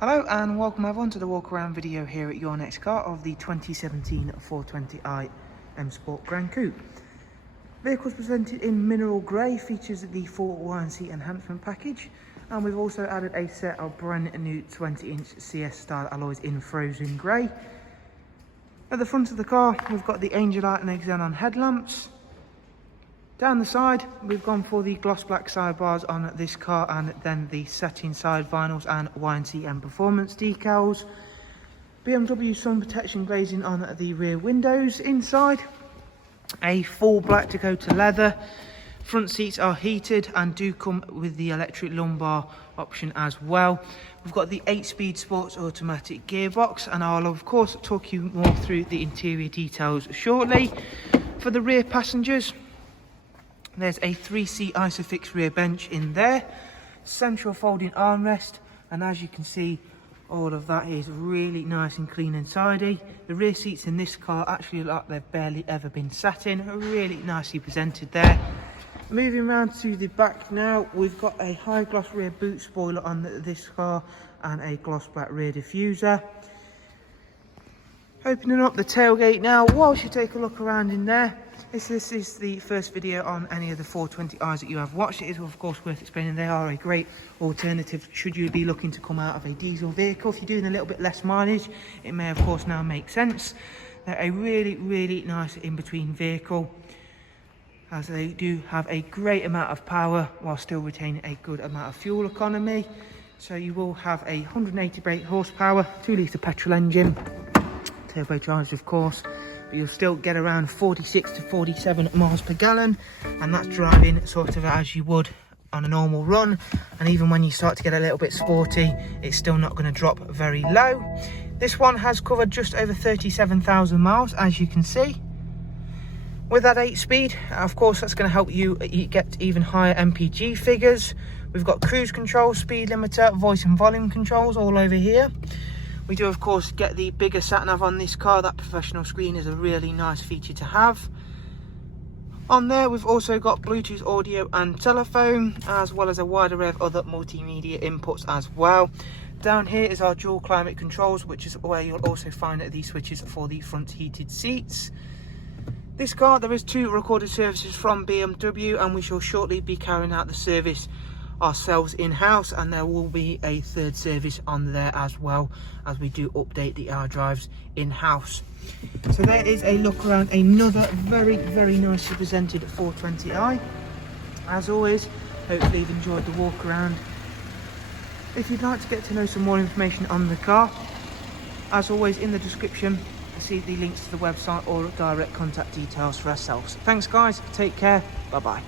Hello and welcome everyone to the walk around video here at Your Next Car of the 2017 420i M Sport Gran Coupe. Vehicle's presented in mineral grey, features the full Y&C enhancement package, and we've also added a set of brand new 20-inch CS style alloys in frozen grey. At the front of the car we've got the Angel Light and xenon headlamps. Down the side, we've gone for the gloss black sidebars on this car, and then the satin side vinyls and Y&C and performance decals. BMW sun protection glazing on the rear windows. Inside, a full black Dakota leather. Front seats are heated and do come with the electric lumbar option as well. We've got the 8-speed sports automatic gearbox, and I'll of course talk you more through the interior details shortly. For the rear passengers, there's a 3-seat Isofix rear bench in there, central folding armrest, and as you can see, all of that is really nice and clean and tidy. The rear seats in this car actually look like they've barely ever been sat in, really nicely presented there. Moving around to the back now, we've got a high gloss rear boot spoiler on this car and a gloss black rear diffuser. Opening up the tailgate now, whilst you take a look around in there. This is the first video on any of the 420i's that you have watched. It is of course worth explaining they are a great alternative should you be looking to come out of a diesel vehicle. If you're doing a little bit less mileage, it may of course now make sense. They're a really nice in-between vehicle, as they do have a great amount of power while still retaining a good amount of fuel economy. So you will have a 180 brake horsepower, 2-litre petrol engine, turbocharged of course, but you'll still get around 46 to 47 miles per gallon, and that's driving sort of as you would on a normal run. And even when you start to get a little bit sporty, it's still not going to drop very low. This one has covered just over 37,000 miles, as you can see. With that 8-speed, of course, that's going to help you get even higher MPG figures. We've got cruise control, speed limiter, voice and volume controls all over here. We do of course get the bigger sat-nav on this car. That professional screen is a really nice feature to have. On there we've also got Bluetooth audio and telephone, as well as a wide array of other multimedia inputs as well. Down here is our dual climate controls, which is where you'll also find the switches for the front heated seats. This car, there is 2 recorded services from BMW, and we shall shortly be carrying out the service ourselves in-house, and there will be a 3rd service on there as well, as we do update the hour drives in-house. So there is a look around another very nicely presented 420i. As always, hopefully you've enjoyed the walk around. If you'd like to get to know some more information on the car, as always in the description, see the links to the website or direct contact details for ourselves. Thanks guys, take care, bye bye.